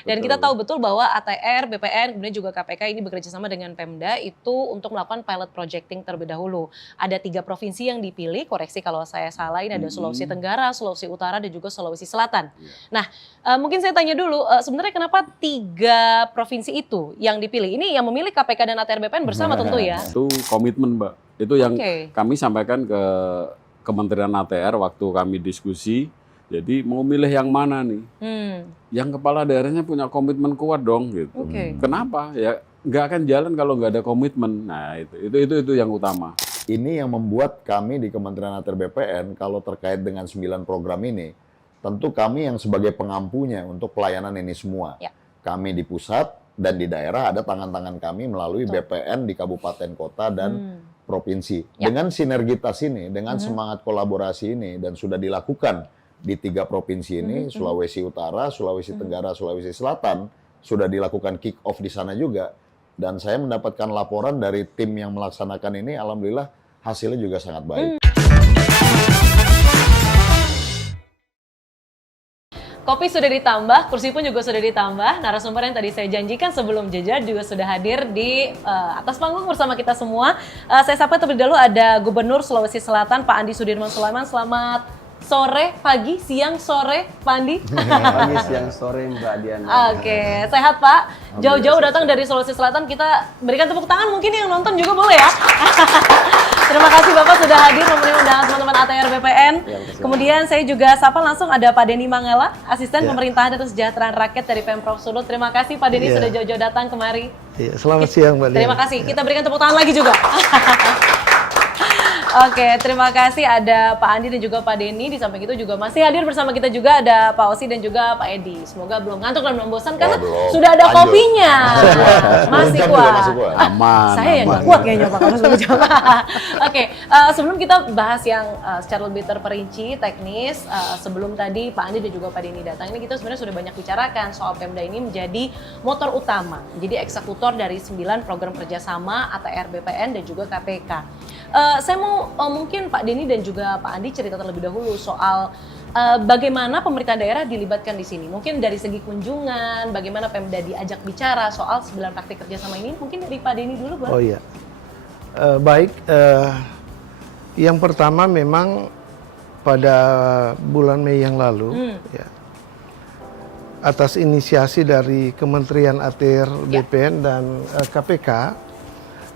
Dan kita tahu betul bahwa ATR, BPN, kemudian juga KPK ini bekerja sama dengan Pemda itu untuk melakukan pilot projecting terlebih dahulu. Ada 3 provinsi yang dipilih, koreksi kalau saya salah, ini ada Sulawesi Tenggara, Sulawesi Utara, dan juga Sulawesi Selatan. Nah, mungkin saya tanya dulu, sebenarnya kenapa 3 provinsi itu yang dipilih? Ini yang memilih KPK dan ATR BPN bersama tentu ya? Itu komitmen, Mbak. Itu yang kami sampaikan ke Kementerian ATR waktu kami diskusi. Jadi mau milih yang mana nih? Yang kepala daerahnya punya komitmen kuat dong gitu. Kenapa? Ya nggak akan jalan kalau nggak ada komitmen. Nah itu yang utama. Ini yang membuat kami di Kementerian ATR BPN kalau terkait dengan 9 program ini, tentu kami yang sebagai pengampunya untuk pelayanan ini semua. Kami di pusat dan di daerah ada tangan-tangan kami melalui BPN di kabupaten kota dan provinsi. Dengan sinergitas ini, dengan semangat kolaborasi ini dan sudah dilakukan di 3 provinsi ini, Sulawesi Utara, Sulawesi Tenggara, Sulawesi Selatan, sudah dilakukan kick off di sana juga. Dan saya mendapatkan laporan dari tim yang melaksanakan ini, alhamdulillah hasilnya juga sangat baik. Kopi sudah ditambah, kursi pun juga sudah ditambah. Narasumber yang tadi saya janjikan sebelum jeda juga sudah hadir di atas panggung bersama kita semua. Saya sapa terlebih dahulu ada Gubernur Sulawesi Selatan, Pak Andi Sudirman Sulaiman. Selamat sore, pagi, siang, sore, Pak Andi. Pagi, siang, sore, Mbak Diana. Oke, sehat Pak. Jauh-jauh datang dari Sulawesi Selatan, kita berikan tepuk tangan, mungkin yang nonton juga boleh ya. Terima kasih Bapak sudah hadir memenuhi undangan teman-teman ATR BPN. Kemudian saya juga sapa langsung ada Pak Denny Mangala, Asisten Pemerintahan dan Kesejahteraan Rakyat dari Pemprov Sulut. Terima kasih Pak Denny sudah jauh-jauh datang kemari. Selamat siang Mbak Diana. Terima kasih, kita berikan tepuk tangan lagi juga. Oke, terima kasih ada Pak Andi dan juga Pak Denny. Di samping itu juga masih hadir bersama kita juga ada Pak Osi dan juga Pak Edi. Semoga belum ngantuk dan belum bosan karena sudah ada kopinya. Masih kuat. Aman. Saya yang nggak kuat kayaknya Pak kalau sudah coba. Oke, sebelum kita bahas yang secara lebih terperinci, teknis, sebelum tadi Pak Andi dan juga Pak Denny datang, ini kita sebenarnya sudah banyak bicarakan soal Pemda ini menjadi motor utama, menjadi eksekutor dari 9 program kerjasama ATR BPN dan juga KPK. Saya mau mungkin Pak Denny dan juga Pak Andi cerita terlebih dahulu soal bagaimana pemerintah daerah dilibatkan di sini. Mungkin dari segi kunjungan, bagaimana Pemda diajak bicara soal 9 praktik kerjasama ini. Mungkin dari Pak Denny dulu, Bang. Oh iya, baik. Yang pertama memang pada bulan Mei yang lalu, ya, atas inisiasi dari Kementerian ATR BPN dan KPK,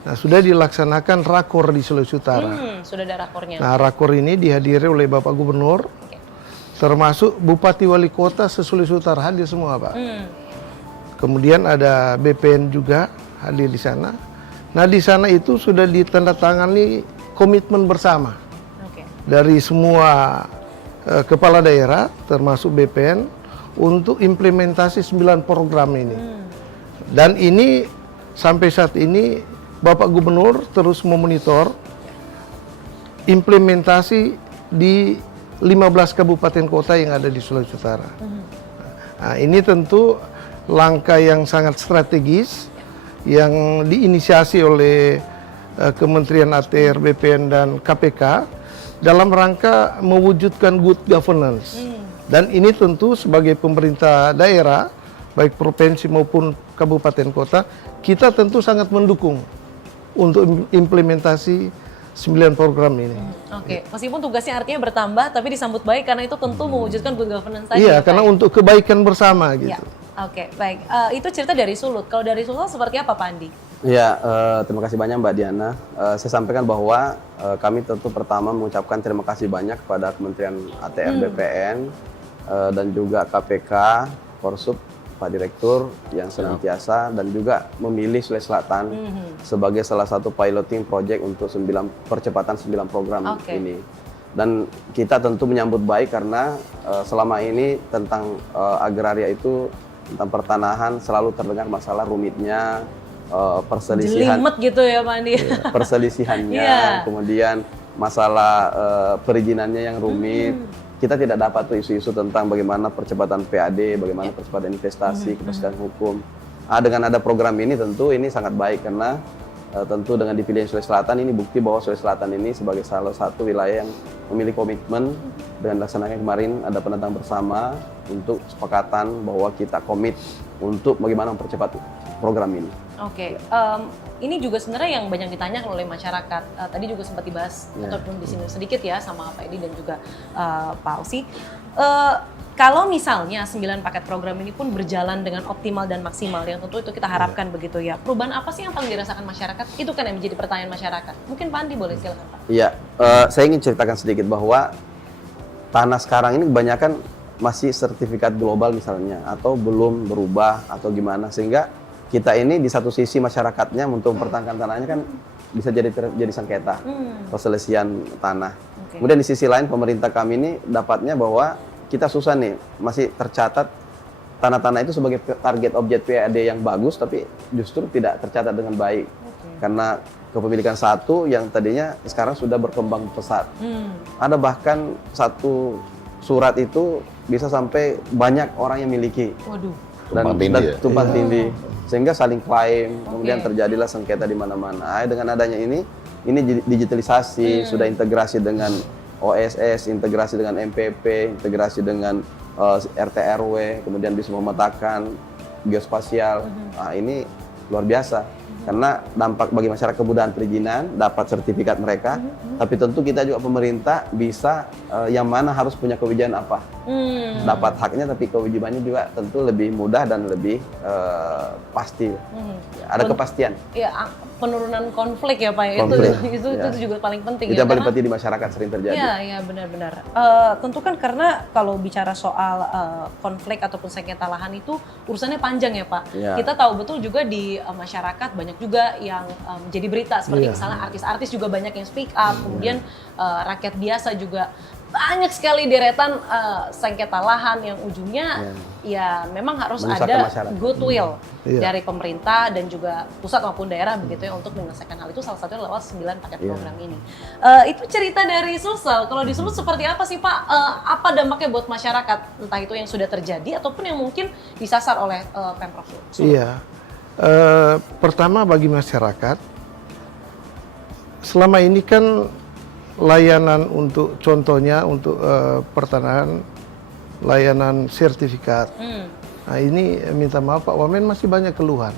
nah, sudah dilaksanakan rakor di Sulawesi Utara. Sudah ada rakornya. Nah, rakor ini dihadiri oleh Bapak Gubernur, termasuk Bupati Wali Kota se-Sulawesi Utara hadir semua, Pak. Kemudian ada BPN juga hadir di sana. Nah, di sana itu sudah ditandatangani komitmen bersama dari semua kepala daerah, termasuk BPN, untuk implementasi 9 program ini. Dan ini sampai saat ini Bapak Gubernur terus memonitor implementasi di 15 kabupaten kota yang ada di Sulawesi Utara. Nah, ini tentu langkah yang sangat strategis yang diinisiasi oleh Kementerian ATR, BPN, dan KPK dalam rangka mewujudkan good governance. Dan ini tentu sebagai pemerintah daerah, baik provinsi maupun kabupaten kota, kita tentu sangat mendukung untuk implementasi 9 program ini. Oke, meskipun tugasnya artinya bertambah, tapi disambut baik karena itu tentu mewujudkan good governance tadi. Iya, karena untuk kebaikan bersama gitu. Oke, baik. Itu cerita dari Sulut. Kalau dari Sulut seperti apa, Pak Andi? Ya, terima kasih banyak Mbak Diana. Saya sampaikan bahwa kami tentu pertama mengucapkan terima kasih banyak kepada Kementerian ATR BPN dan juga KPK, Korsub, Pak Direktur yang senantiasa dan juga memilih Sulawesi Selatan sebagai salah satu piloting project untuk percepatan 9 program ini. Dan kita tentu menyambut baik karena selama ini tentang agraria itu, tentang pertanahan selalu terdengar masalah rumitnya, perselisihan. Jelimet gitu ya Pak Andi. Perselisihannya, kemudian masalah perizinannya yang rumit. Kita tidak dapat tuh isu-isu tentang bagaimana percepatan PAD, bagaimana percepatan investasi, kepastian hukum. Dengan ada program ini tentu ini sangat baik karena tentu dengan dipilih Sulawesi Selatan ini bukti bahwa Sulawesi Selatan ini sebagai salah satu wilayah yang memiliki komitmen dengan laksanakan kemarin ada penentang bersama untuk kesepakatan bahwa kita komit untuk bagaimana mempercepat program ini. Oke, ini juga sebenarnya yang banyak ditanyakan oleh masyarakat. Tadi juga sempat dibahas ataupun di sini sedikit ya sama Pak Edi dan juga Pak Ausi. Kalau misalnya 9 paket program ini pun berjalan dengan optimal dan maksimal, yang tentu itu kita harapkan begitu ya. Perubahan apa sih yang paling dirasakan masyarakat? Itu kan yang menjadi pertanyaan masyarakat. Mungkin Pak Andi boleh silakan Pak. Iya, saya ingin ceritakan sedikit bahwa tanah sekarang ini kebanyakan masih sertifikat global misalnya, atau belum berubah atau gimana, sehingga kita ini di satu sisi masyarakatnya untuk mempertahankan tanahnya kan bisa jadi sengketa perselisihan tanah. Kemudian di sisi lain pemerintah kami ini dapatnya bahwa kita susah nih, masih tercatat tanah-tanah itu sebagai target objek PAD yang bagus, tapi justru tidak tercatat dengan baik. Karena kepemilikan satu yang tadinya sekarang sudah berkembang pesat. Ada bahkan satu surat itu bisa sampai banyak orang yang miliki. Waduh. Dan tumpang tindih. Sehingga saling klaim, kemudian terjadilah sengketa di mana-mana. Dengan adanya ini digitalisasi, sudah integrasi dengan OSS, integrasi dengan MPP, integrasi dengan RT RW, kemudian bisa memetakan geospasial. Ini luar biasa. Karena dampak bagi masyarakat kemudahan perizinan, dapat sertifikat mereka, tapi tentu kita juga pemerintah bisa yang mana harus punya kewajiban apa. Dapat haknya tapi kewajibannya juga tentu lebih mudah dan lebih pasti. Ada kepastian. Ya, penurunan konflik ya Pak. Itu juga paling penting. Itu yang paling penting di masyarakat sering terjadi. Iya benar-benar. Tentu kan karena kalau bicara soal konflik ataupun sengketa lahan itu urusannya panjang ya Pak. Kita tahu betul juga di masyarakat banyak juga yang menjadi berita seperti misalnya artis-artis juga banyak yang speak up, kemudian rakyat biasa juga banyak sekali deretan sengketa lahan yang ujungnya ya memang harus ada goodwill dari pemerintah dan juga pusat maupun daerah begitu ya untuk menyelesaikan hal itu, salah satunya lewat 9 paket program ini. Itu cerita dari Sulsel. Kalau di Sulut seperti apa sih Pak? Apa dampaknya buat masyarakat? Entah itu yang sudah terjadi ataupun yang mungkin disasar oleh Pemprov Sulut. Iya. Pertama bagi masyarakat, selama ini kan layanan untuk contohnya untuk pertanahan layanan sertifikat. Nah ini minta maaf Pak Wamen masih banyak keluhan.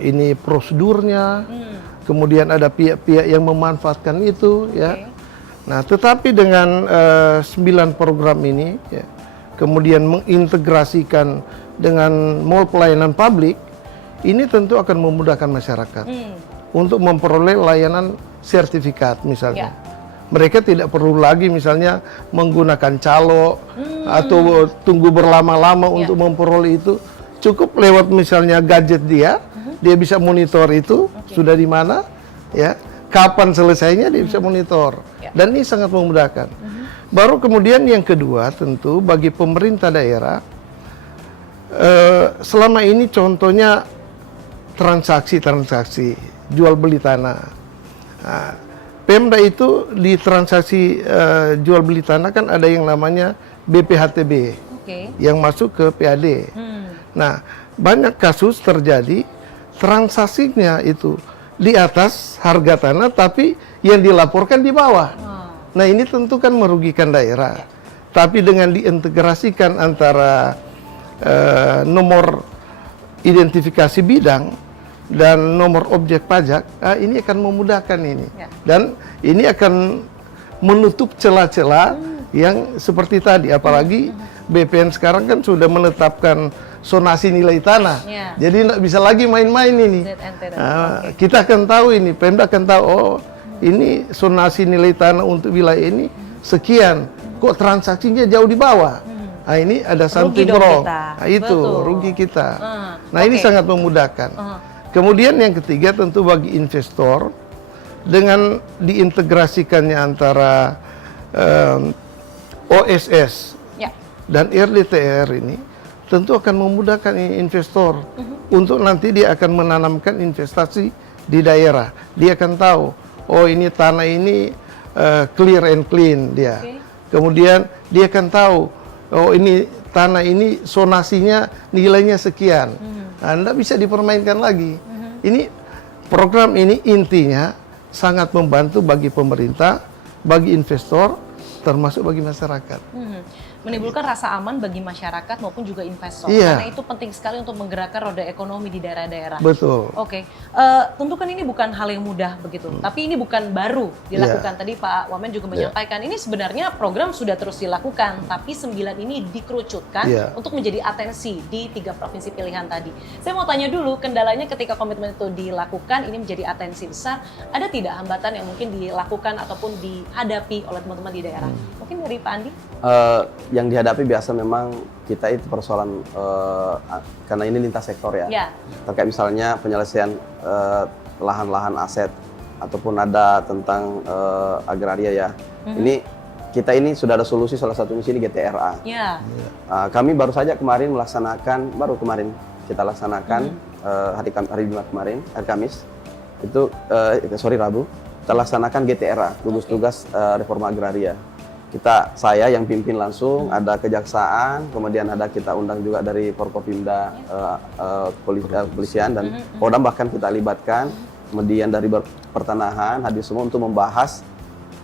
Ini prosedurnya, kemudian ada pihak-pihak yang memanfaatkan itu ya. Nah tetapi dengan 9 program ini ya, kemudian mengintegrasikan dengan mall pelayanan publik, ini tentu akan memudahkan masyarakat untuk memperoleh layanan sertifikat misalnya. Mereka tidak perlu lagi misalnya menggunakan calo atau tunggu berlama-lama untuk memperoleh itu. Cukup lewat misalnya gadget dia bisa monitor itu sudah di mana, ya, kapan selesainya dia bisa monitor. Dan ini sangat memudahkan. Baru kemudian yang kedua tentu bagi pemerintah daerah, selama ini contohnya transaksi jual beli tanah. Nah, Pemda itu di transaksi jual beli tanah kan ada yang namanya BPHTB yang masuk ke PAD. Nah, banyak kasus terjadi transaksinya itu di atas harga tanah tapi yang dilaporkan di bawah. Nah, ini tentu kan merugikan daerah. Tapi dengan diintegrasikan antara nomor identifikasi bidang dan nomor objek pajak, ini akan memudahkan ini. Dan ini akan menutup celah-celah yang seperti tadi. Apalagi BPN sekarang kan sudah menetapkan zonasi nilai tanah. Jadi nggak bisa lagi main-main ini. Kita akan tahu ini, Pemda akan tahu, oh ini zonasi nilai tanah untuk wilayah ini sekian. Kok transaksinya jauh di bawah? Nah ini ada something wrong. Nah itu rugi kita. Nah ini sangat memudahkan. Kemudian yang ketiga tentu bagi investor dengan diintegrasikannya antara OSS dan RDTR ini tentu akan memudahkan investor untuk nanti dia akan menanamkan investasi di daerah. Dia akan tahu, oh ini tanah ini clear and clean dia. Kemudian dia akan tahu, oh ini tanah ini zonasinya nilainya sekian. Anda bisa dipermainkan lagi. Ini program ini intinya sangat membantu bagi pemerintah, bagi investor, termasuk bagi masyarakat. Menimbulkan rasa aman bagi masyarakat maupun juga investor. Iya. Karena itu penting sekali untuk menggerakkan roda ekonomi di daerah-daerah. Betul. Oke, tentu kan ini bukan hal yang mudah begitu, tapi ini bukan baru dilakukan. Tadi Pak Wamen juga menyampaikan, ini sebenarnya program sudah terus dilakukan, tapi 9 ini dikerucutkan untuk menjadi atensi di 3 provinsi pilihan tadi. Saya mau tanya dulu, kendalanya ketika komitmen itu dilakukan, ini menjadi atensi besar, ada tidak hambatan yang mungkin dilakukan ataupun dihadapi oleh teman-teman di daerah? Mungkin dari Pak Andi? Yang dihadapi biasa memang kita itu persoalan karena ini lintas sektor ya. Terkait misalnya penyelesaian lahan-lahan aset ataupun ada tentang agraria ya. Ini kita ini sudah ada solusi, salah satunya sini GTRA. Kami baru saja kemarin melaksanakan, kita laksanakan hari Jumat kemarin, hari Kamis itu Rabu kita laksanakan GTRA, gugus tugas reforma agraria. Saya yang pimpin langsung, ada kejaksaan, kemudian ada kita undang juga dari Forkopimda, kepolisian dan Kodam bahkan kita libatkan, kemudian dari pertanahan hadir semua untuk membahas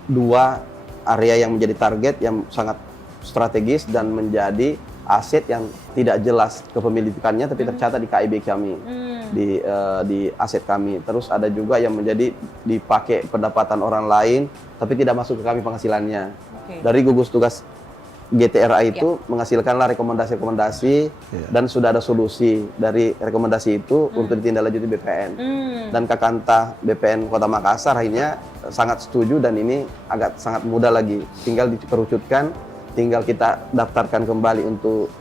2 area yang menjadi target yang sangat strategis dan menjadi aset yang tidak jelas kepemilikannya tapi tercatat di KIB kami, di aset kami. Terus ada juga yang menjadi dipakai pendapatan orang lain tapi tidak masuk ke kami penghasilannya. Dari gugus tugas GTRA itu menghasilkanlah rekomendasi-rekomendasi dan sudah ada solusi dari rekomendasi itu untuk ditindaklanjuti BPN. Dan Kakanta BPN Kota Makassar akhirnya sangat setuju dan ini sangat mudah lagi. Tinggal dikerucutkan, tinggal kita daftarkan kembali untuk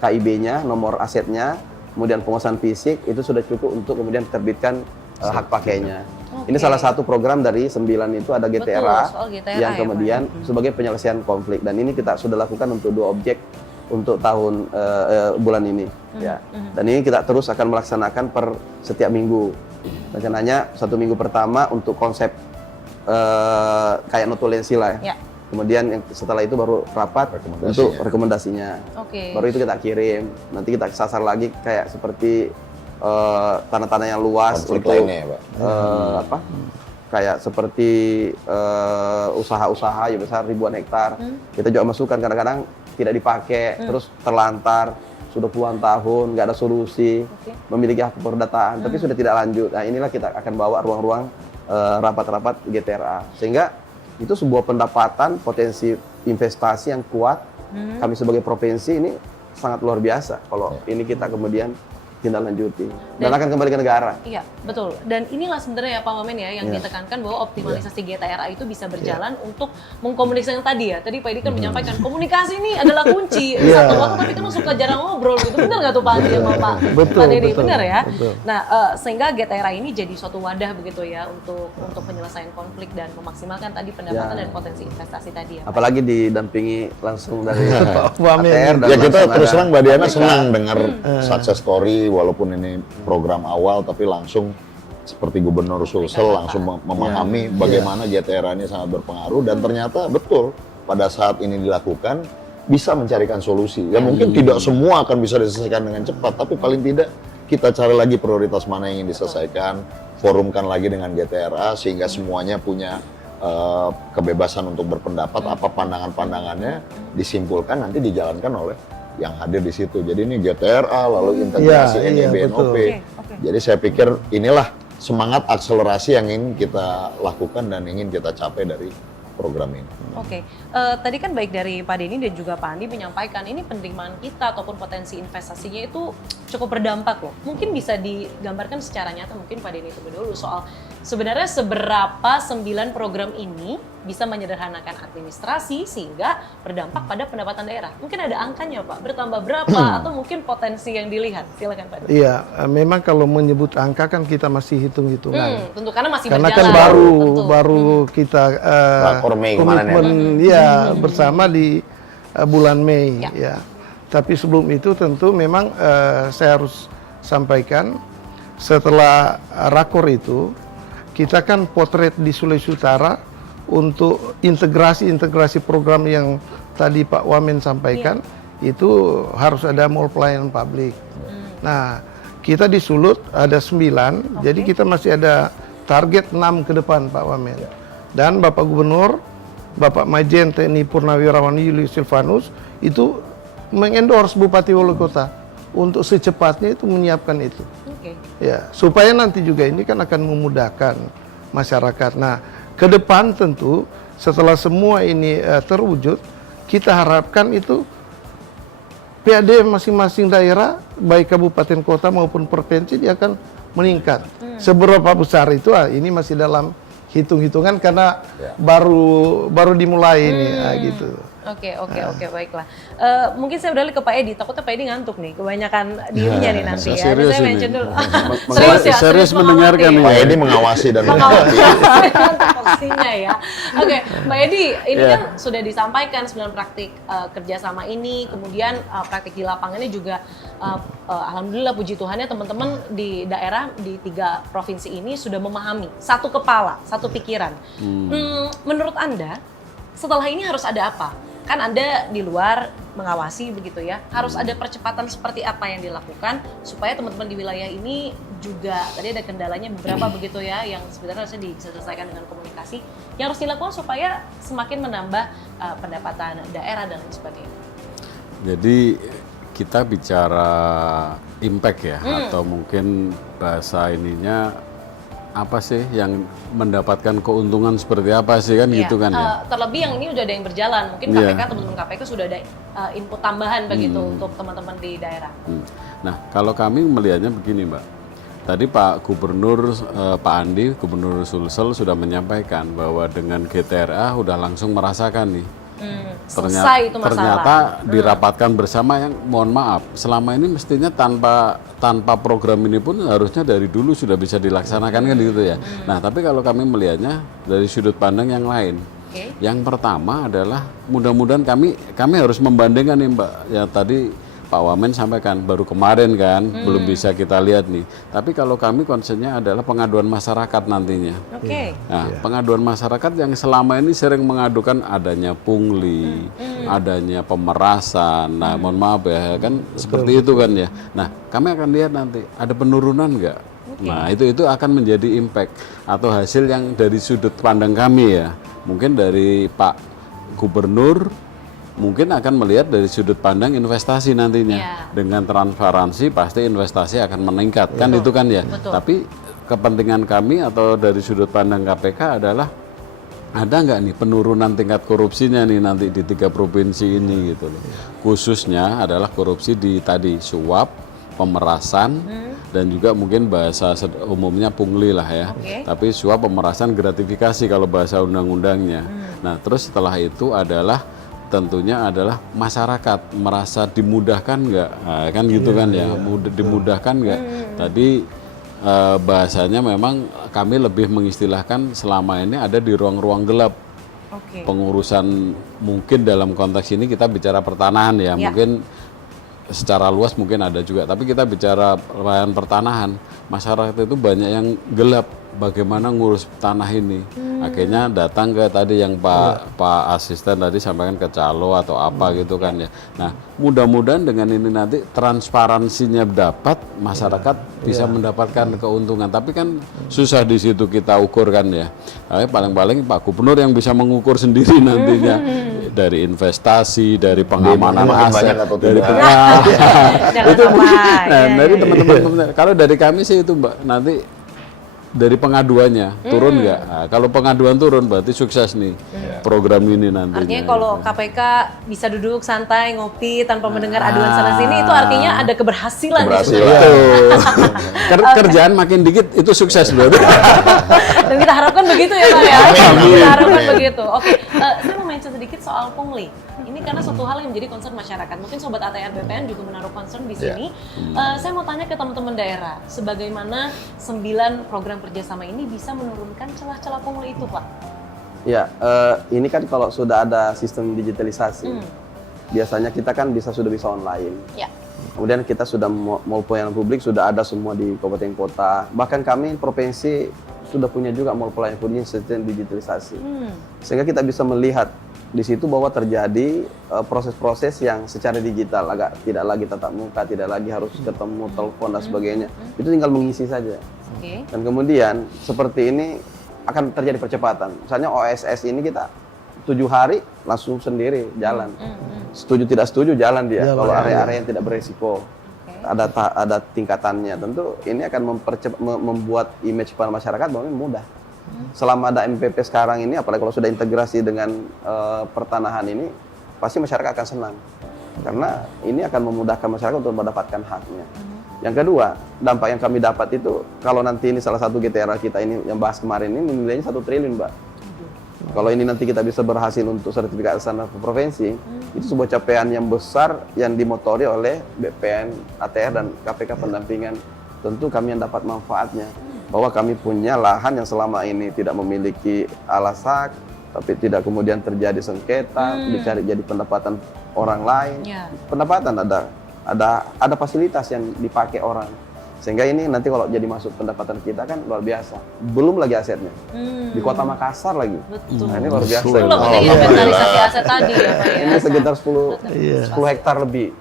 KIB-nya, nomor asetnya, kemudian penguasaan fisik itu sudah cukup untuk kemudian diterbitkan hak pakainya. Ini salah satu program dari 9 itu ada GTRA, yang kemudian sebagai penyelesaian konflik dan ini kita sudah lakukan untuk 2 objek untuk tahun bulan ini ya. Dan ini kita terus akan melaksanakan per setiap minggu. Rencananya 1 minggu pertama untuk konsep kayak notulensi lah ya. Kemudian setelah itu baru rapat untuk rekomendasinya. Baru itu kita kirim. Nanti kita sasar lagi kayak seperti tanah-tanah yang luas konflik untuk lainnya, Pak. kayak seperti usaha-usaha yang besar ribuan hektar. Kita juga masukkan kadang-kadang tidak dipakai, terus terlantar sudah puluhan tahun nggak ada solusi, memiliki hak perdataan tapi sudah tidak lanjut. Nah inilah kita akan bawa ruang-ruang rapat-rapat GTRA sehingga itu sebuah pendapatan potensi investasi yang kuat. Kami sebagai provinsi ini sangat luar biasa kalau ini kita kemudian tindak lanjuti dan akan kembali ke negara. Iya, betul. Dan inilah sebenarnya ya Pak Wamen ya yang ditekankan bahwa optimalisasi GTRA itu bisa berjalan untuk mengkomunikasikan tadi ya. Tadi Pak Edi kan menyampaikan komunikasi ini adalah kunci. Satu waktu tapi kan suka jarang ngobrol gitu. Benar nggak tuh Pak Edi sama Pak Dedi? Benar ya? Nah, sehingga GTRA ini jadi suatu wadah begitu ya untuk penyelesaian konflik dan memaksimalkan tadi pendapatan dan potensi investasi tadi ya. Apalagi didampingi langsung dari Pak Wamen. Ya kita terus terang Mbak Diana senang dengar success story walaupun ini program awal tapi langsung seperti Gubernur Sulsel langsung memahami bagaimana GTRA ini sangat berpengaruh dan ternyata betul pada saat ini dilakukan bisa mencarikan solusi. Ya mungkin tidak semua akan bisa diselesaikan dengan cepat tapi paling tidak kita cari lagi prioritas mana yang ingin diselesaikan, forumkan lagi dengan GTRA sehingga semuanya punya kebebasan untuk berpendapat apa pandangan-pandangannya disimpulkan nanti dijalankan oleh yang hadir di situ. Jadi ini GTRA lalu integrasi NIBNOP. Jadi saya pikir inilah semangat akselerasi yang ingin kita lakukan dan ingin kita capai dari program ini. Tadi kan baik dari Pak Denny dan juga Pak Andi menyampaikan ini penerimaan kita ataupun potensi investasinya itu cukup berdampak loh. Mungkin bisa digambarkan secara nyata mungkin Pak Denny terlebih dulu soal sebenarnya seberapa 9 program ini bisa menyederhanakan administrasi sehingga berdampak pada pendapatan daerah. Mungkin ada angkanya Pak, bertambah berapa atau mungkin potensi yang dilihat. Silakan Pak Denny. Iya, memang kalau menyebut angka kan kita masih hitung-hitungan. Tentu karena masih karena berjalan. Kan baru kita komitmen bersama di bulan Mei ya. Tapi sebelum itu tentu memang saya harus sampaikan setelah rakor itu kita kan potret di Sulawesi Utara untuk integrasi program yang tadi Pak Wamen sampaikan itu harus ada mall pelayanan publik. Nah kita di Sulut ada 9, jadi kita masih ada target 6 ke depan Pak Wamen. Dan Bapak Gubernur, Bapak Majen TNI Purnawirawan Julius Silvanus itu mengendorse Bupati Wali Kota untuk secepatnya itu menyiapkan itu. Ya, supaya nanti juga ini kan akan memudahkan masyarakat. Nah, ke depan tentu setelah semua ini terwujud, kita harapkan itu PAD masing-masing daerah, baik kabupaten kota maupun provinsi, dia akan meningkat. Seberapa besar itu, ini masih dalam hitung-hitungan karena baru dimulai ini, gitu. Oke, baiklah. Mungkin saya beralih ke Pak Edi. Takutnya Pak Edi ngantuk nih, kebanyakan dirinya nih nanti ya. Serius Saya ini. mention dulu. Serius mendengarkan nih. Pak Edi mengawasi dan mengawasi porsinya ya. Oke, Pak Edi, ini kan sudah disampaikan 9 praktik kerjasama ini, kemudian praktik di lapangannya juga, alhamdulillah puji Tuhannya teman-teman di daerah di 3 provinsi ini sudah memahami, satu kepala, satu pikiran. Menurut Anda, setelah ini harus ada apa? Kan Anda di luar mengawasi begitu ya, harus ada percepatan seperti apa yang dilakukan supaya teman-teman di wilayah ini juga, tadi ada kendalanya beberapa begitu ya, yang sebenarnya harusnya bisa diselesaikan dengan komunikasi, yang harus dilakukan supaya semakin menambah pendapatan daerah dan lain sebagainya. Jadi kita bicara impact ya, atau mungkin bahasa ininya apa sih yang mendapatkan keuntungan seperti apa sih kan gitu kan ya. Terlebih yang ini udah ada yang berjalan, mungkin KPK teman-teman KPK sudah ada input tambahan begitu untuk teman-teman di daerah. Nah kalau kami melihatnya begini Mbak, tadi Pak Gubernur Pak Andi, Gubernur Sulsel sudah menyampaikan bahwa dengan GTRA udah langsung merasakan nih. Selesai itu masalah. Ternyata dirapatkan bersama yang mohon maaf selama ini mestinya tanpa program ini pun harusnya dari dulu sudah bisa dilaksanakan kan gitu ya. Nah tapi kalau kami melihatnya dari sudut pandang yang lain. Yang pertama adalah mudah-mudahan kami harus membandingkan nih Mbak, ya tadi Pak Wamen sampaikan baru kemarin kan, belum bisa kita lihat nih. Tapi kalau kami konsennya adalah pengaduan masyarakat nantinya. Nah, pengaduan masyarakat yang selama ini sering mengadukan adanya pungli, adanya pemerasan. Nah, mohon maaf ya kan seperti itu kan ya. Nah, kami akan lihat nanti ada penurunan nggak. Nah, itu akan menjadi impact atau hasil yang dari sudut pandang kami ya. Mungkin dari Pak Gubernur mungkin akan melihat dari sudut pandang investasi nantinya. Dengan transparansi pasti investasi akan meningkat kan itu kan ya. Tapi kepentingan kami atau dari sudut pandang KPK adalah ada nggak nih penurunan tingkat korupsinya nih nanti di 3 provinsi ini gitu loh. Khususnya adalah korupsi di tadi suap, pemerasan dan juga mungkin bahasa umumnya pungli lah ya. Tapi suap, pemerasan, gratifikasi kalau bahasa undang-undangnya. Nah, terus setelah itu adalah tentunya adalah masyarakat merasa dimudahkan nggak, kan gitu kan ya, dimudahkan nggak. Tadi bahasanya memang kami lebih mengistilahkan selama ini ada di ruang-ruang gelap. Pengurusan mungkin dalam konteks ini kita bicara pertanahan ya, mungkin secara luas mungkin ada juga, tapi kita bicara pelayanan pertanahan, masyarakat itu banyak yang gelap bagaimana ngurus tanah ini. Akhirnya datang ke tadi yang Pak Asisten tadi sampaikan ke calo atau apa gitu kan ya. Nah, mudah-mudahan dengan ini nanti transparansinya dapat, masyarakat bisa mendapatkan keuntungan. Tapi kan susah di situ kita ukur kan ya. Tapi paling-paling Pak Gubernur yang bisa mengukur sendiri nantinya dari investasi, dari pengamanan aset, dari itu mungkin. Nah, dari teman-teman kalau dari kami sih itu Mbak, nanti dari pengaduannya turun nggak? Nah, kalau pengaduan turun berarti sukses nih program ini nantinya. Artinya kalau KPK bisa duduk santai ngopi tanpa mendengar aduan sana sini, itu artinya ada keberhasilan. Kerjaan makin dikit itu sukses loh. Dan kita harapkan begitu ya Pak ya. Kita harapkan begitu. Oke, saya mau mention sedikit soal pungli. Ini karena suatu hal yang menjadi concern masyarakat. Mungkin Sobat ATR BPN juga menaruh concern di sini. Saya mau tanya ke teman-teman daerah, sebagaimana 9 program kerjasama ini bisa menurunkan celah-celah pungli itu, Pak? Ya, ini kan kalau sudah ada sistem digitalisasi, biasanya kita kan sudah bisa online. Kemudian kita sudah mall pelayanan publik sudah ada semua di kabupaten kota. Bahkan kami provinsi sudah punya juga mall pelayanan publik sistem digitalisasi. Sehingga kita bisa melihat di situ bahwa terjadi proses-proses yang secara digital, agak tidak lagi tatap muka, tidak lagi harus ketemu, telepon dan sebagainya. Itu tinggal mengisi saja. Dan kemudian seperti ini akan terjadi percepatan. Misalnya OSS ini kita 7 hari langsung sendiri jalan. Setuju tidak setuju jalan dia. Kalau area-area yang tidak beresiko. Ada tingkatannya. Tentu ini akan membuat image pada masyarakat bahwa ini mudah. Selama ada MPP sekarang ini, apalagi kalau sudah integrasi dengan pertanahan ini, pasti masyarakat akan senang. Karena ini akan memudahkan masyarakat untuk mendapatkan haknya. Yang kedua, dampak yang kami dapat itu, kalau nanti ini salah satu GTRA kita ini yang bahas kemarin ini, nilainya 1 triliun, Mbak. Kalau ini nanti kita bisa berhasil untuk sertifikasi standar provinsi, itu sebuah capaian yang besar yang dimotori oleh BPN, ATR, dan KPK pendampingan. Tentu kami yang dapat manfaatnya. Bahwa kami punya lahan yang selama ini tidak memiliki alasak, tapi tidak kemudian terjadi sengketa, dicari jadi pendapatan orang lain. Pendapatan ada fasilitas yang dipakai orang. Sehingga ini nanti kalau jadi masuk pendapatan kita kan luar biasa. Belum lagi asetnya. Di Kota Makassar lagi. Betul. Nah, ini luar biasa. Itu loh penting inventarisasi aset tadi ya Pak ya. Ini sekitar 10 hektar lebih.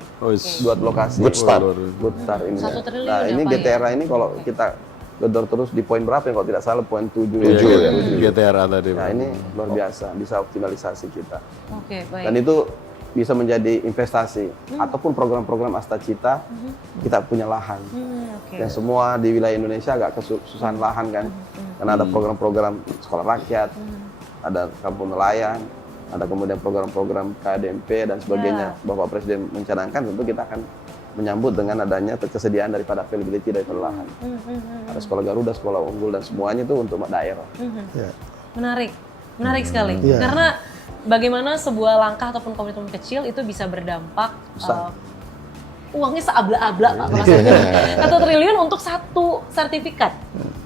Buat lokasi. Good start. Good start ini. 1 triliun Nah, ya, ini Pak, GTRA ini kalau kita gedor terus di poin berapa ya, kalau tidak salah poin 7 ya. GTRA tadi. Nah, ini luar biasa, bisa optimalisasi kita. Oke, baik. Dan itu bisa menjadi investasi ataupun program-program Astacita, kita punya lahan. Dan semua di wilayah Indonesia agak kesusahan lahan kan, karena ada program-program sekolah rakyat, ada kampung nelayan, ada kemudian program-program KDMP dan sebagainya. Bapak Presiden mencanangkan, tentu kita akan menyambut dengan adanya ketersediaan daripada availability dari lahan. Ada sekolah Garuda, sekolah unggul, dan semuanya itu untuk daerah. Menarik sekali. Karena bagaimana sebuah langkah ataupun komitmen kecil itu bisa berdampak uangnya seabla-abla Pak, maksudnya 1 triliun untuk 1 sertifikat.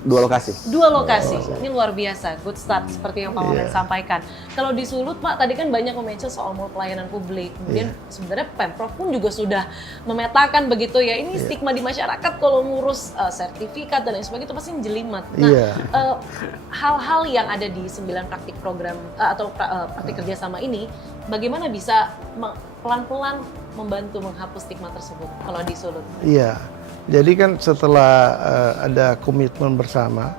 2 lokasi. 2 lokasi. Ini luar biasa, good start seperti yang Pak Wamen sampaikan. Kalau di Sulut Pak, tadi kan banyak mention soal mall pelayanan publik. Kemudian sebenarnya Pemprov pun juga sudah memetakan begitu ya. Ini stigma di masyarakat kalau ngurus sertifikat dan lain sebagainya itu pasti jelimet. Nah, hal-hal yang ada di 9 praktik program atau praktik kerjasama ini, bagaimana bisa pelan-pelan membantu menghapus stigma tersebut kalau di Sulut? Iya, jadi kan setelah ada komitmen bersama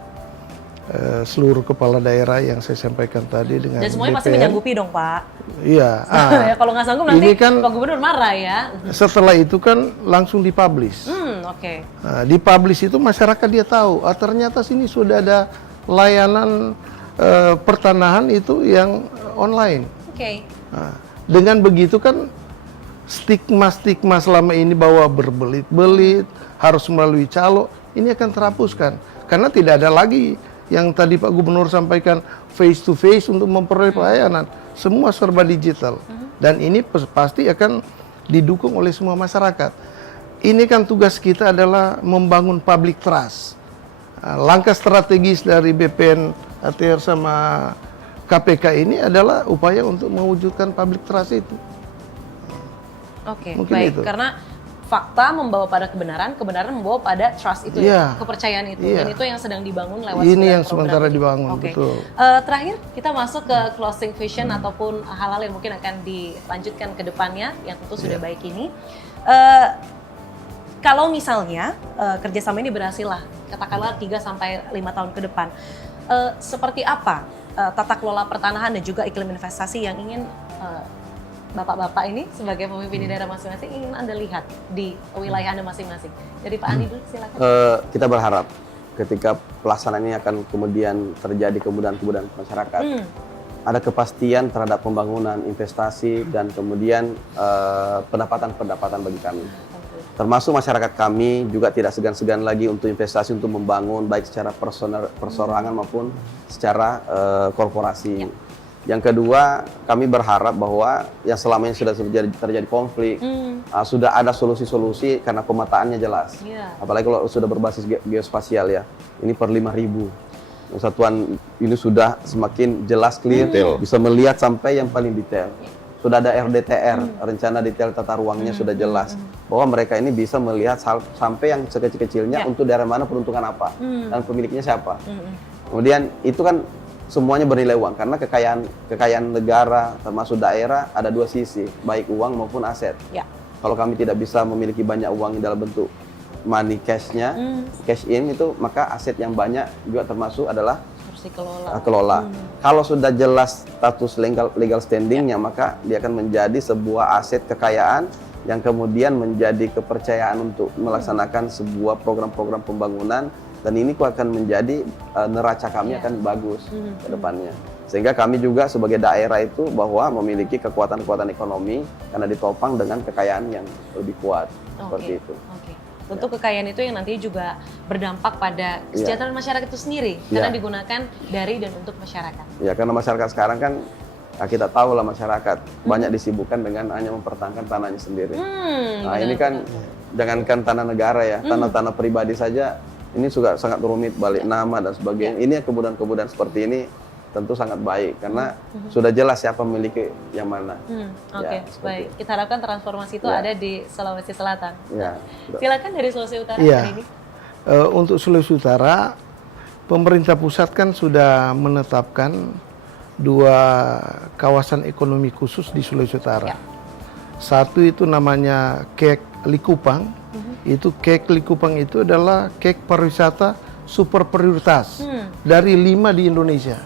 seluruh kepala daerah yang saya sampaikan tadi dengan dan semuanya BPN, pasti menyanggupi dong Pak. Iya. Ya, kalau nggak sanggup nanti kan, Pak Gubernur marah ya. Setelah itu kan langsung dipublish. Oke. Nah, dipublish itu masyarakat dia tahu, ternyata sini sudah ada layanan pertanahan itu yang online. Oke. Nah, dengan begitu kan stigma-stigma selama ini bahwa berbelit-belit, harus melalui calo, ini akan terhapuskan. Karena tidak ada lagi yang tadi Pak Gubernur sampaikan face to face untuk memperoleh pelayanan. Semua serba digital. Dan ini pasti akan didukung oleh semua masyarakat. Ini kan tugas kita adalah membangun public trust. Langkah strategis dari BPN, ATR sama KPK ini adalah upaya untuk mewujudkan public trust itu. Oke, Mungkin baik. itu. Karena fakta membawa pada kebenaran, kebenaran membawa pada trust itu ya, kepercayaan itu. Dan itu yang sedang dibangun lewat ini yang program sementara itu. dibangun, Oke. betul. Terakhir, kita masuk ke closing vision ataupun hal-hal yang mungkin akan dilanjutkan ke depannya, yang tentu sudah baik ini. Kalau misalnya kerjasama ini berhasil lah, katakanlah 3-5 tahun ke depan, seperti apa tata kelola pertanahan dan juga iklim investasi yang ingin Bapak-bapak ini sebagai pemimpin di daerah masing-masing ingin Anda lihat di wilayah Anda masing-masing? Dari Pak Andi dulu, silakan. Kita berharap ketika pelaksanaan ini akan kemudian terjadi kemudahan-kemudahan masyarakat, ada kepastian terhadap pembangunan, investasi, dan kemudian pendapatan-pendapatan bagi kami. Termasuk masyarakat kami juga tidak segan-segan lagi untuk investasi untuk membangun baik secara persorangan maupun secara korporasi. Yang kedua, kami berharap bahwa yang selama ini sudah terjadi konflik, sudah ada solusi-solusi karena pemetaannya jelas. Apalagi kalau sudah berbasis geospasial ya, ini per 5.000. Satuan ini sudah semakin jelas, clear, bisa melihat sampai yang paling detail. Sudah ada RDTR, rencana detail tata ruangnya sudah jelas. Bahwa mereka ini bisa melihat sampai yang sekecil-kecilnya untuk daerah mana peruntukan apa, dan pemiliknya siapa. Kemudian itu kan semuanya bernilai uang, karena kekayaan negara termasuk daerah ada dua sisi, baik uang maupun aset. Ya. Kalau kami tidak bisa memiliki banyak uang dalam bentuk money cash-nya, cash in itu, maka aset yang banyak juga termasuk adalah harus dikelola. kelola. Kalau sudah jelas status legal standing-nya, maka dia akan menjadi sebuah aset kekayaan yang kemudian menjadi kepercayaan untuk melaksanakan sebuah program-program pembangunan, dan ini akan menjadi neraca kami akan bagus ke depannya. Sehingga kami juga sebagai daerah itu bahwa memiliki kekuatan-kekuatan ekonomi karena ditopang dengan kekayaan yang lebih kuat, seperti itu. Tentu kekayaan itu yang nantinya juga berdampak pada kesejahteraan masyarakat itu sendiri, karena digunakan dari dan untuk masyarakat. Ya, karena masyarakat sekarang kan, kita tahu lah masyarakat banyak disibukkan dengan hanya mempertahankan tanahnya sendiri. Nah, ini kan jangankan tanah negara ya, tanah-tanah pribadi saja ini juga sangat rumit, balik nama dan sebagainya. Ini kemudahan-kemudahan seperti ini tentu sangat baik karena sudah jelas siapa memiliki yang mana. Oke, baik. Kita harapkan transformasi itu ada di Sulawesi Selatan. Ya, silakan dari Sulawesi Utara hari ini. Untuk Sulawesi Utara, pemerintah pusat kan sudah menetapkan 2 kawasan ekonomi khusus di Sulawesi Utara. Satu itu namanya Kek Likupang. Itu Kek Likupang itu adalah kek pariwisata super prioritas dari 5 di Indonesia.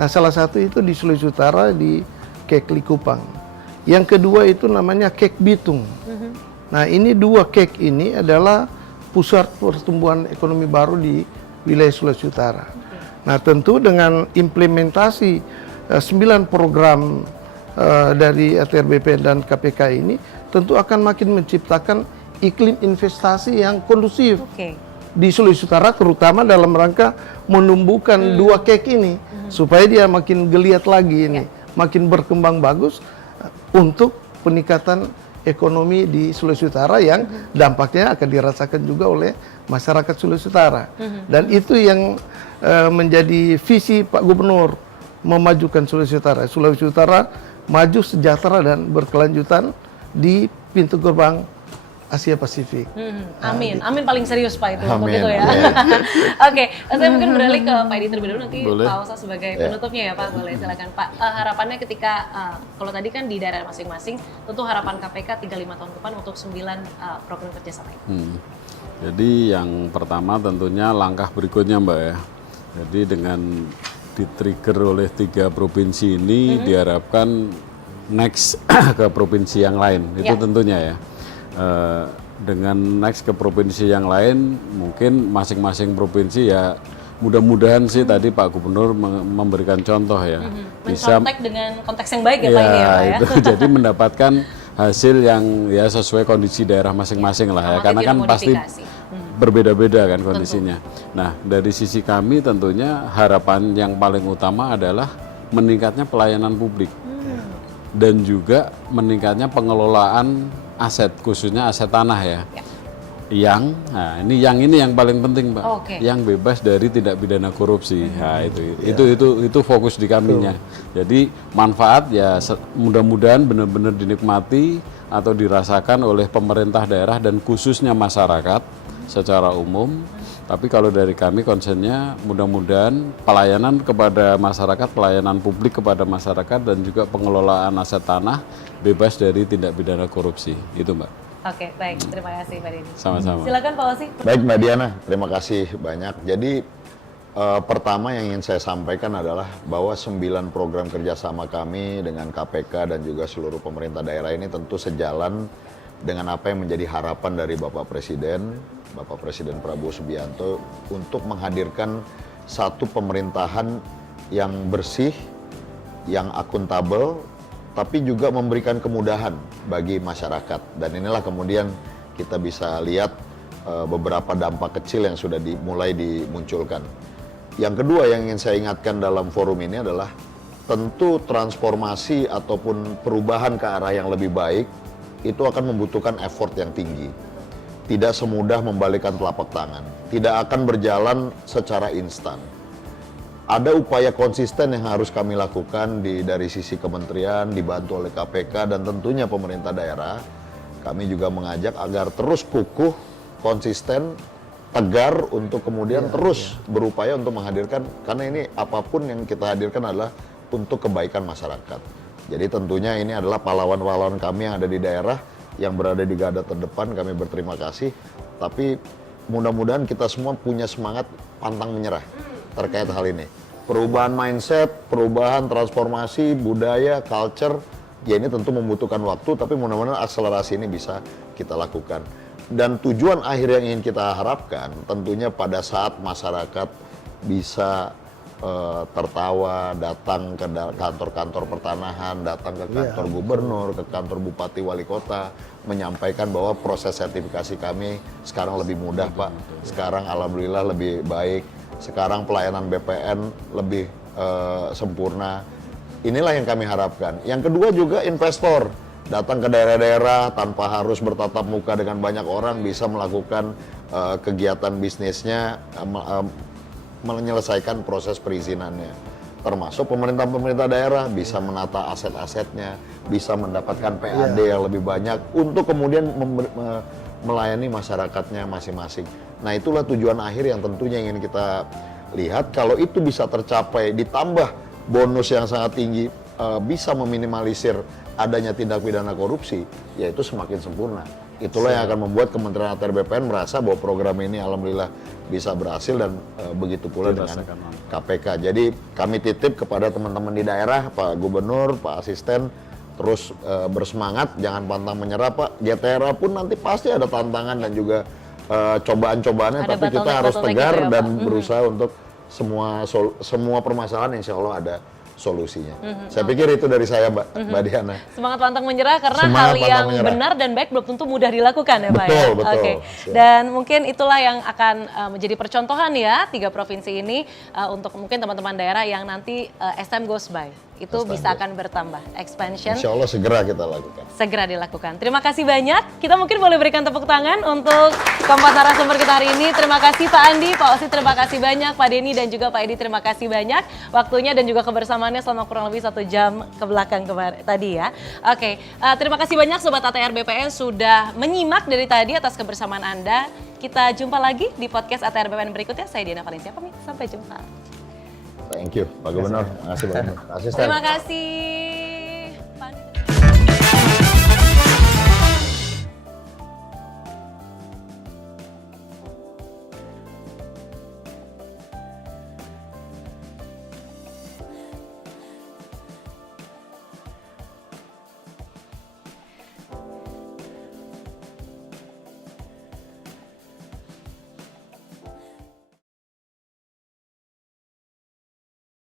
Nah, salah satu itu di Sulawesi Utara di Kek Likupang. Yang kedua itu namanya Kek Bitung. Nah, ini 2 kek ini adalah pusat pertumbuhan ekonomi baru di wilayah Sulawesi Utara. Nah, tentu dengan implementasi 9 program dari ATR BPN dan KPK ini tentu akan makin menciptakan iklim investasi yang kondusif di Sulawesi Utara, terutama dalam rangka menumbuhkan 2 kek ini supaya dia makin geliat lagi ini, makin berkembang bagus untuk peningkatan ekonomi di Sulawesi Utara yang dampaknya akan dirasakan juga oleh masyarakat Sulawesi Utara. Dan itu yang menjadi visi Pak Gubernur, memajukan Sulawesi Utara. Sulawesi Utara maju, sejahtera dan berkelanjutan di pintu gerbang Asia Pasifik. Amin, amin paling serius Pak itu untuk Amin. itu ya. Oke, saya mungkin beralih ke Pak Edi terlebih dahulu, nanti Pak Osa sebagai penutupnya ya Pak, boleh silakan Pak. Harapannya ketika, kalau tadi kan di daerah masing-masing, tentu harapan KPK 3-5 tahun ke depan untuk 9 program kerjasama ini. Jadi yang pertama tentunya langkah berikutnya Mbak ya. Jadi dengan di-trigger oleh 3 provinsi ini diharapkan next ke provinsi yang lain, itu tentunya ya. Dengan next ke provinsi yang lain, mungkin masing-masing provinsi ya mudah-mudahan sih tadi Pak Gubernur memberikan contoh ya, bisa dengan konteks yang baik ya Pak ini ya Pak ya. Itu jadi mendapatkan hasil yang ya sesuai kondisi daerah masing-masing lah ya, karena kan pasti berbeda-beda kan kondisinya. Nah, dari sisi kami tentunya harapan yang paling utama adalah meningkatnya pelayanan publik dan juga meningkatnya pengelolaan aset, khususnya aset tanah ya. Yang ini yang paling penting Pak, yang bebas dari tindak pidana korupsi. Nah, itu fokus di kaminya. Jadi manfaat ya mudah-mudahan benar-benar dinikmati atau dirasakan oleh pemerintah daerah dan khususnya masyarakat secara umum. Tapi kalau dari kami konsennya mudah-mudahan pelayanan kepada masyarakat, pelayanan publik kepada masyarakat dan juga pengelolaan aset tanah bebas dari tindak pidana korupsi. Itu Mbak. Oke, baik. Terima kasih Pak Denny. Sama-sama. Silakan Pak Osi. Baik Mbak Diana, terima kasih banyak. Jadi pertama yang ingin saya sampaikan adalah bahwa 9 program kerjasama kami dengan KPK dan juga seluruh pemerintah daerah ini tentu sejalan dengan apa yang menjadi harapan dari Bapak Presiden Prabowo Subianto untuk menghadirkan satu pemerintahan yang bersih, yang akuntabel, tapi juga memberikan kemudahan bagi masyarakat. Dan inilah kemudian kita bisa lihat beberapa dampak kecil yang sudah mulai dimunculkan. Yang kedua yang ingin saya ingatkan dalam forum ini adalah tentu transformasi ataupun perubahan ke arah yang lebih baik itu akan membutuhkan effort yang tinggi. Tidak semudah membalikkan telapak tangan. Tidak akan berjalan secara instan. Ada upaya konsisten yang harus kami lakukan dari sisi kementerian, dibantu oleh KPK dan tentunya pemerintah daerah. Kami juga mengajak agar terus kukuh, konsisten tegar untuk kemudian terus berupaya untuk menghadirkan, karena ini apapun yang kita hadirkan adalah untuk kebaikan masyarakat. Jadi tentunya ini adalah pahlawan-pahlawan kami yang ada di daerah, yang berada di garda terdepan, kami berterima kasih. Tapi mudah-mudahan kita semua punya semangat pantang menyerah terkait hal ini. Perubahan mindset, perubahan transformasi, budaya, culture, ya ini tentu membutuhkan waktu, tapi mudah-mudahan akselerasi ini bisa kita lakukan. Dan tujuan akhir yang ingin kita harapkan tentunya pada saat masyarakat bisa tertawa, datang ke kantor-kantor pertanahan, datang ke kantor gubernur, ke kantor bupati, wali kota, menyampaikan bahwa proses sertifikasi kami sekarang lebih mudah, Pak. Sekarang alhamdulillah lebih baik. Sekarang pelayanan BPN lebih sempurna. Inilah yang kami harapkan. Yang kedua juga investor datang ke daerah-daerah tanpa harus bertatap muka dengan banyak orang, bisa melakukan kegiatan bisnisnya, menyelesaikan proses perizinannya. Termasuk pemerintah daerah bisa menata aset-asetnya, bisa mendapatkan PAD yang lebih banyak untuk kemudian melayani masyarakatnya masing-masing. Nah, itulah tujuan akhir yang tentunya ingin kita lihat. Kalau itu bisa tercapai, ditambah bonus yang sangat tinggi, bisa meminimalisir adanya tindak pidana korupsi, yaitu semakin sempurna. Itulah yang akan membuat Kementerian ATR BPN merasa bahwa program ini alhamdulillah bisa berhasil, dan begitu pula dengan KPK. Jadi kami titip kepada teman-teman di daerah, Pak Gubernur, Pak Asisten, terus bersemangat, jangan pantang menyerah, Pak. GTRA pun nanti pasti ada tantangan dan juga cobaan-cobaannya, tapi kita harus tegar gitu ya, dan berusaha untuk semua permasalahan insya Allah ada solusinya. Saya pikir itu dari saya, Mbak Diana. Semangat pantang menyerah, karena hal yang benar dan baik belum tentu mudah dilakukan ya Pak ya? Betul. Oke. Dan mungkin itulah yang akan menjadi percontohan ya, 3 provinsi ini untuk mungkin teman-teman daerah yang nanti as time goes by itu bisa akan bertambah, expansion. Insya Allah segera kita lakukan. Segera dilakukan. Terima kasih banyak. Kita mungkin boleh berikan tepuk tangan untuk keempat narasumber kita hari ini. Terima kasih Pak Andi, Pak Osi, terima kasih banyak, Pak Denny dan juga Pak Edi, terima kasih banyak waktunya dan juga kebersamaannya selama kurang lebih 1 jam ke belakang tadi ya. Oke, terima kasih banyak Sobat ATR BPN sudah menyimak dari tadi atas kebersamaan Anda. Kita jumpa lagi di podcast ATR BPN berikutnya. Saya Diana Valencia pamit, sampai jumpa. Thank you, Pak Gubernur. Terima kasih banyak. Terima kasih.